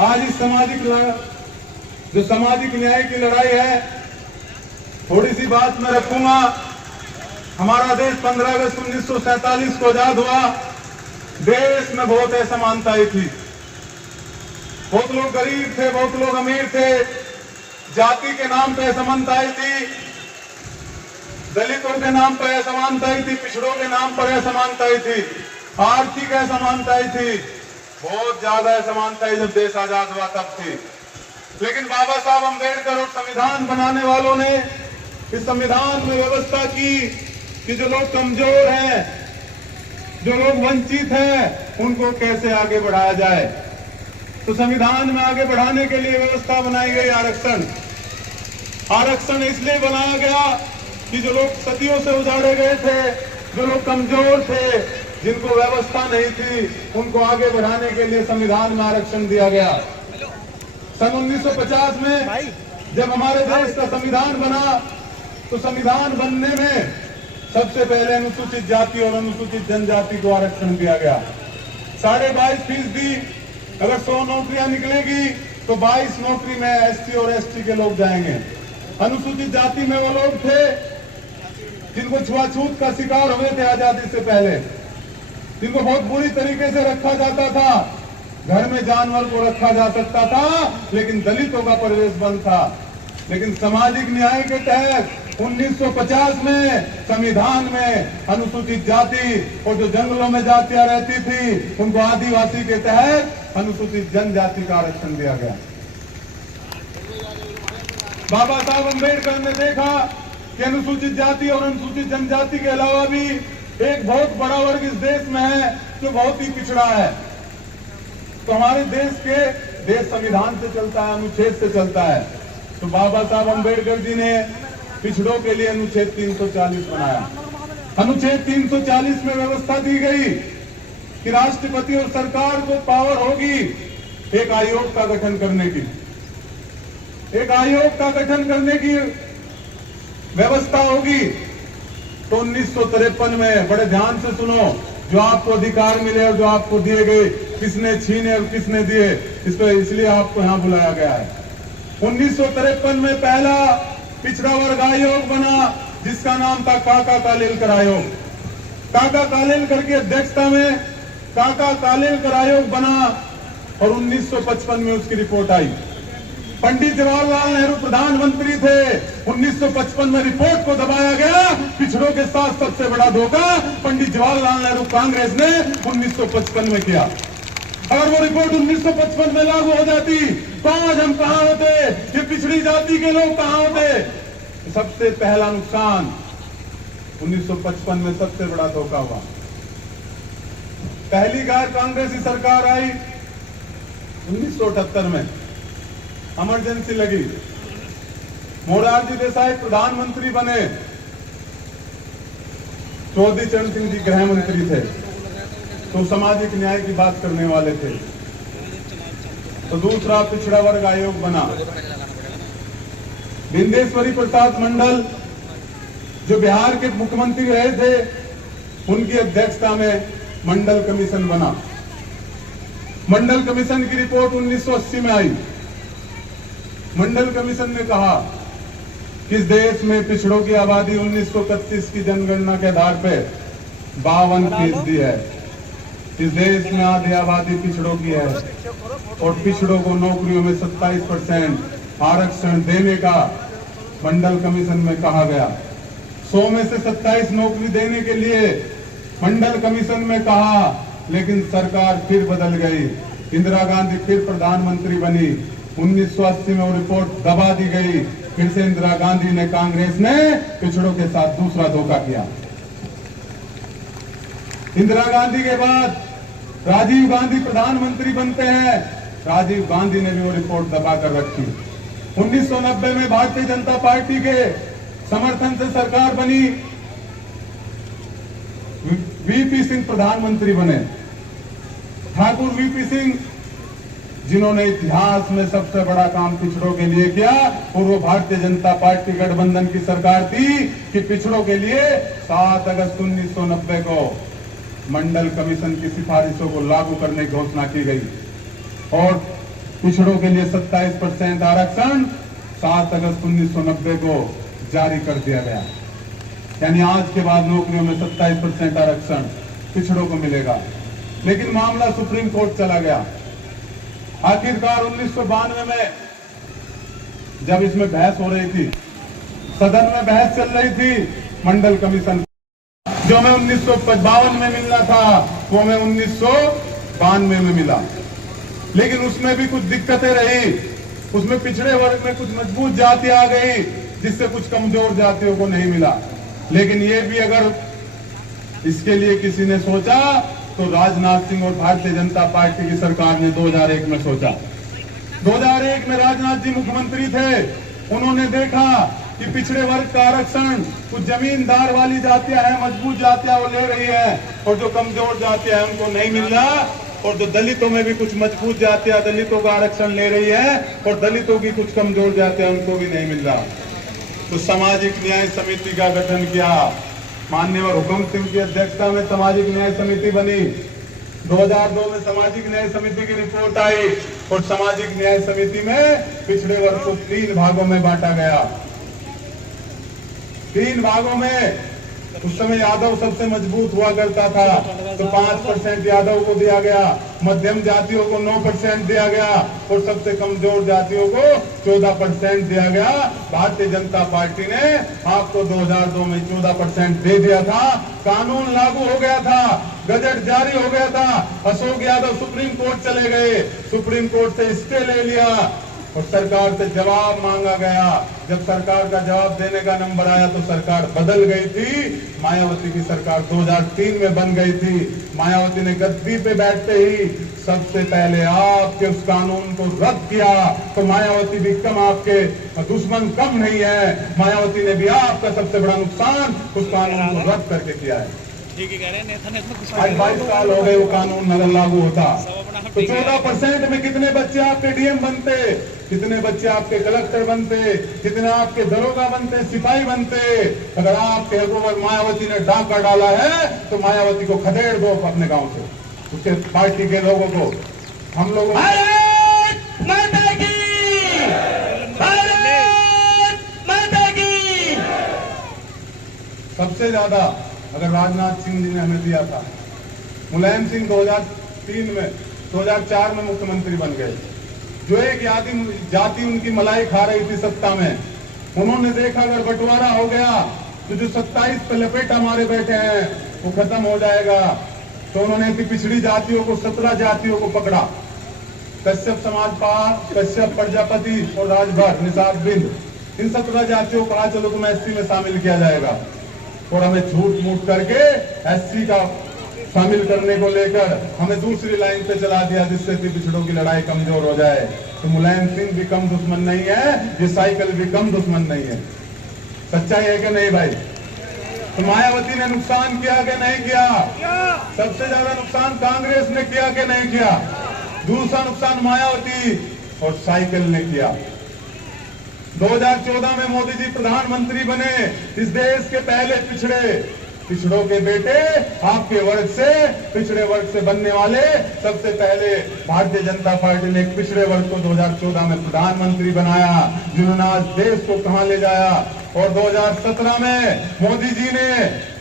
आज इस जो सामाजिक न्याय की लड़ाई है, थोड़ी सी बात मैं रखूंगा। हमारा देश 15 अगस्त 1947 को आजाद हुआ। देश में बहुत असमानताएं थी। बहुत लोग गरीब थे, बहुत लोग अमीर थे। जाति के नाम पे असमानताएं थी, दलितों के नाम पर असमानताएं थी, पिछड़ों के नाम पर असमानताएं थी, आर्थिक असमानताएं थी, बहुत ज्यादा असमानताएं जब देश आजाद हुआ तब थी। लेकिन बाबा साहब अम्बेडकर और संविधान बनाने वालों ने इस संविधान में व्यवस्था की कि जो लोग कमजोर हैं, जो लोग वंचित हैं, उनको कैसे आगे बढ़ाया जाए। तो संविधान में आगे बढ़ाने के लिए व्यवस्था बनाई गई आरक्षण। आरक्षण इसलिए बनाया गया कि जो लोग सदियों से उजाड़े गए थे, जो लोग कमजोर थे, जिनको व्यवस्था नहीं थी, उनको आगे बढ़ाने के लिए संविधान में आरक्षण दिया गया। सन 1950 में जब हमारे देश का संविधान बना, तो संविधान बनने में सबसे पहले अनुसूचित जाति और अनुसूचित जनजाति को आरक्षण दिया गया। 22.5% अगर 100 नौकरियां निकलेगी तो 22 नौकरी में एससी और एसटी के लोग जाएंगे। अनुसूचित जाति में वो लोग थे जिनको छुआछूत का शिकार हुए थे आजादी से पहले, जिनको बहुत बुरी तरीके से रखा जाता था। घर में जानवर को रखा जा सकता था, लेकिन दलितों का प्रवेश बंद था। लेकिन सामाजिक न्याय के तहत 1950 में संविधान में अनुसूचित जाति और जो जंगलों में जातियां रहती थी, उनको आदिवासी के तहत अनुसूचित जनजाति का आरक्षण दिया गया। बाबा साहब अम्बेडकर ने देखा कि अनुसूचित जाति और अनुसूचित जनजाति के अलावा भी एक बहुत बड़ा वर्ग इस देश में है जो बहुत ही पिछड़ा है। तो हमारे देश संविधान से चलता है, अनुच्छेद से चलता है। तो बाबा साहब अम्बेडकर जी ने पिछड़ों के लिए अनुच्छेद 340 बनाया। अनुच्छेद 340 में व्यवस्था दी गई कि राष्ट्रपति और सरकार को पावर होगी एक आयोग का गठन करने की। एक आयोग का गठन करने की व्यवस्था होगी। तो 1953 में, बड़े ध्यान से सुनो, जो आपको अधिकार मिले और जो आपको दिए गए, किसने छीने और किसने दिए, इसलिए आपको यहां बुलाया गया है। 1953 में पहला पिछड़ा वर्ग आयोग बना, जिसका नाम था काका कालेलकर आयोग। काका कालेलकर की अध्यक्षता में काका कालेलकर आयोग बना और 1955 में उसकी रिपोर्ट आई। पंडित जवाहरलाल नेहरू प्रधानमंत्री थे। 1955 में रिपोर्ट को दबाया गया। पिछड़ों के साथ सबसे बड़ा धोखा पंडित जवाहरलाल नेहरू कांग्रेस ने 1955 में किया। अगर वो रिपोर्ट 1955 में लागू हो जाती तो आज हम कहां होते, ये पिछड़ी जाति के लोग कहां होते। सबसे पहला नुकसान 1955 में सबसे बड़ा धोखा हुआ। पहली गैर कांग्रेसी सरकार आई 1978 में, इमरजेंसी लगी, मोरारजी देसाई प्रधानमंत्री बने, चौधरी चरण सिंह जी गृह मंत्री थे, तो सामाजिक न्याय की बात करने वाले थे। तो दूसरा पिछड़ा वर्ग आयोग बना। विंदेश्वरी प्रसाद मंडल जो बिहार के मुख्यमंत्री रहे थे, उनकी अध्यक्षता में मंडल कमीशन बना। मंडल कमीशन की रिपोर्ट 1980 में आई। मंडल कमीशन ने कहा कि इस देश में पिछड़ों की आबादी 1931 की जनगणना के आधार पर 52% है। इस देश में आधी आबादी पिछड़ों की है और पिछड़ों को नौकरियों में 27% आरक्षण देने का मंडल कमीशन में कहा गया। 100 में से 27 नौकरी देने के लिए मंडल कमीशन में कहा, लेकिन सरकार फिर बदल गई। इंदिरा गांधी फिर प्रधानमंत्री बनी। 1980 में वो रिपोर्ट दबा दी गई। फिर से इंदिरा गांधी ने, कांग्रेस ने पिछड़ों के साथ दूसरा धोखा किया। इंदिरा गांधी के बाद राजीव गांधी प्रधानमंत्री बनते हैं। राजीव गांधी ने भी वो रिपोर्ट दबा कर रखी। 1990 में भारतीय जनता पार्टी के समर्थन से सरकार बनी। वीपी सिंह प्रधानमंत्री बने। ठाकुर वीपी सिंह, जिन्होंने इतिहास में सबसे बड़ा काम पिछड़ों के लिए किया, और वो भारतीय जनता पार्टी गठबंधन की सरकार थी कि पिछड़ों के लिए 7 अगस्त 1990 को मंडल कमीशन की सिफारिशों को लागू करने की घोषणा की गई। और पिछड़ों के लिए 27% आरक्षण 7 अगस्त 1990 को जारी कर दिया गया। यानी आज के बाद नौकरियों में 27% आरक्षण पिछड़ों को मिलेगा। लेकिन मामला सुप्रीम कोर्ट चला गया। आखिरकार 1992 में जब इसमें बहस हो रही थी, सदन में बहस चल रही थी, मंडल कमीशन जो हमें 1952 में मिलना था वो हमें 1992 में मिला। लेकिन उसमें भी कुछ दिक्कतें रही। उसमें पिछड़े वर्ग में कुछ मजबूत जाति आ गई जिससे कुछ कमजोर जातियों को नहीं मिला। लेकिन ये भी अगर इसके लिए किसी ने सोचा तो राजनाथ सिंह और भारतीय जनता पार्टी की सरकार ने 2001 में सोचा। 2001 में राजनाथ जी मुख्यमंत्री थे। उन्होंने देखा कि पिछड़े वर्ग का आरक्षण कुछ जमींदार वाली जातियां हैं, मजबूत जातियां वो ले रही है, और जो कमजोर जातियां हैं उनको नहीं मिल रहा। और जो दलितों में भी कुछ मजबूत जातियां दलितों का आरक्षण ले रही है, और दलितों की कुछ कमजोर जातियां उनको भी नहीं मिल रहा। तो सामाजिक न्याय समिति का गठन किया। माननीय हुकुम सिंह की अध्यक्षता में सामाजिक न्याय समिति बनी। 2002 में सामाजिक न्याय समिति की रिपोर्ट आई और सामाजिक न्याय समिति में पिछड़े वर्ग को 3 भागों में बांटा गया। 3 भागों में। उस समय यादव सबसे मजबूत हुआ करता था तो 5% यादव को दिया गया, मध्यम जातियों को 9% दिया गया और सबसे कमजोर जातियों को 14% दिया गया। भारतीय जनता पार्टी ने आपको 2002 में 14% दे दिया था। कानून लागू हो गया था, गजट जारी हो गया था। अशोक यादव सुप्रीम कोर्ट चले गए, सुप्रीम कोर्ट से स्टे ले लिया और सरकार से जवाब मांगा गया। जब सरकार का जवाब देने का नंबर आया तो सरकार बदल गई थी। मायावती की सरकार 2003 में बन गई थी। मायावती ने गद्दी पे बैठते ही सबसे पहले आपके उस कानून को रद्द किया। तो मायावती भी कम आपके दुश्मन कम नहीं है। मायावती ने भी आपका सबसे बड़ा नुकसान उस कानून को रद्द करके किया है। आज 22 साल हो गए वो कानून अगर लागू होता तो 14% में कितने बच्चे आपके डीएम बनते, कितने बच्चे आपके कलेक्टर बनते, कितने आपके दरोगा बनते, सिपाही बनते। अगर आपके ऊपर मायावती ने डाका डाला है तो मायावती को खदेड़ दो अपने गांव से, उसके पार्टी के लोगों को। हम लोगों भारत माता की, भारत माता की। सबसे ज्यादा अगर राजनाथ सिंह जी ने हमें दिया था। मुलायम सिंह 2004 में मुख्यमंत्री बन गए। जो एक जाति उनकी मलाई खा रही थी सत्ता में, उन्होंने देखा अगर बंटवारा हो गया तो जो 27 पे लपेटा मारे बैठे हैं वो खत्म हो जाएगा। तो उन्होंने पिछड़ी जातियों को 17 जातियों को पकड़ा। कश्यप समाजपाल, कश्यप प्रजापति और राजभर निषाद बिंद, इन 17 जातियों को आज चलो तुम्हें एससी में शामिल किया जाएगा। और हमें झूठ मूठ करके एससी का शामिल करने को लेकर हमें दूसरी लाइन पे चला दिया जिससे कि पिछड़ों की लड़ाई कमजोर हो जाए। तो मुलायम सिंह भी कम दुश्मन नहीं है, ये साइकिल भी कम दुश्मन नहीं है। सच्चाई है कि नहीं भाई? तो मायावती ने नुकसान किया कि नहीं किया? सबसे ज्यादा नुकसान कांग्रेस ने किया कि नहीं किया? दूसरा नुकसान मायावती और साइकिल ने किया। 2014 में मोदी जी प्रधानमंत्री बने। इस देश के पहले पिछड़ों के बेटे आपके वर्ग से, पिछड़े वर्ग से बनने वाले सबसे पहले भारतीय जनता पार्टी ने एक पिछड़े वर्ग को 2014 में प्रधानमंत्री बनाया, जिन्होंने आज देश को कहां ले जाया। और 2017 में मोदी जी ने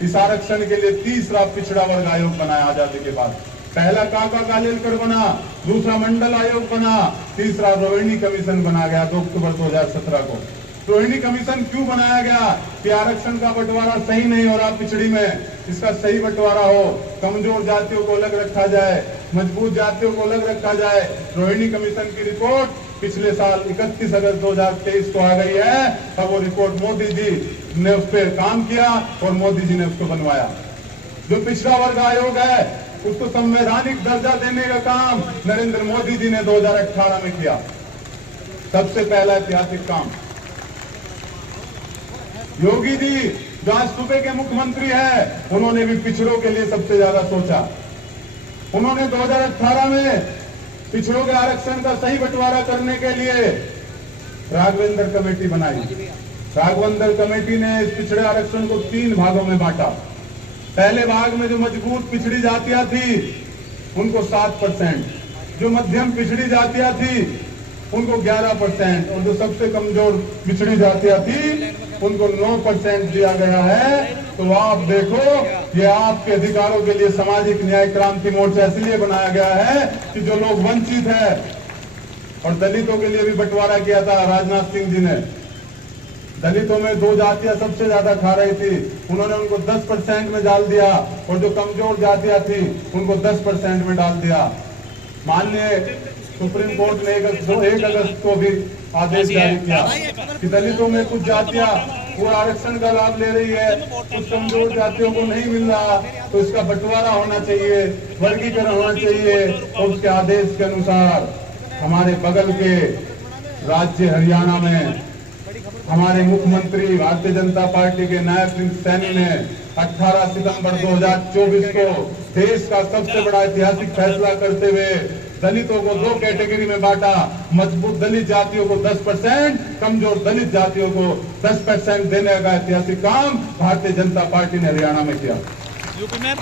इस आरक्षण के लिए तीसरा पिछड़ा वर्ग आयोग बनाया आजादी के बाद। पहला काका कालेलकर बना, दूसरा मंडल आयोग बना, तीसरा रोहिणी कमीशन बना गया 2 अक्टूबर 2017 को। रोहिणी कमीशन क्यों बनाया गया? कि आरक्षण का बंटवारा सही नहीं हो रहा पिछड़ी में, इसका सही बंटवारा हो, कमजोर जातियों को अलग रखा जाए, मजबूत जातियों को अलग रखा जाए। रोहिणी कमीशन की रिपोर्ट पिछले साल 31 अगस्त 2023 को आ गई है। अब वो रिपोर्ट मोदी जी ने उस पर काम किया और मोदी जी ने उसको बनवाया। जो पिछड़ा वर्ग आयोग है उसको संवैधानिक दर्जा देने का काम नरेंद्र मोदी जी ने 2018 में किया। सबसे पहला ऐतिहासिक काम। योगी जी जो आज सूबे के मुख्यमंत्री हैं, उन्होंने भी पिछड़ों के लिए सबसे ज्यादा सोचा। उन्होंने 2018 में पिछड़ों के आरक्षण का सही बंटवारा करने के लिए राघवेंद्र कमेटी बनाई। राघवेंद्र कमेटी ने इस पिछड़े आरक्षण को 3 भागों में बांटा। पहले भाग में जो मजबूत पिछड़ी जातियां थी उनको 7%, जो मध्यम पिछड़ी जातियां थी उनको 11% और जो सबसे कमजोर पिछड़ी जातियां थी उनको 9% दिया गया है। तो आप देखो, ये आपके अधिकारों के लिए सामाजिक न्याय क्रांति मोर्चा इसलिए बनाया गया है कि जो लोग वंचित है, और दलितों के लिए भी बंटवारा किया था राजनाथ सिंह जी ने। दलितों में 2 जातियां सबसे ज्यादा खा रही थी, उन्होंने उनको 10% में डाल दिया, और जो कमजोर जातियां थी उनको 10% में डाल दिया। माननीय सुप्रीम कोर्ट ने 1 अगस्त को भी आदेश जारी किया कि दलितों में कुछ जातियां पूरा आरक्षण का लाभ ले रही है, कुछ कमजोर जातियों को नहीं मिल रहा, तो इसका बंटवारा होना चाहिए, वर्गीकरण होना चाहिए। और उसके आदेश के अनुसार हमारे बगल के राज्य हरियाणा में हमारे मुख्यमंत्री भारतीय जनता पार्टी के नायब सिंह सैनी ने 18 सितंबर 2024 को देश का सबसे बड़ा ऐतिहासिक फैसला करते हुए दलितों को 2 कैटेगरी में बांटा। मजबूत दलित जातियों को 10%, कमजोर दलित जातियों को 10% देने का ऐतिहासिक काम भारतीय जनता पार्टी ने हरियाणा में किया। यूपी में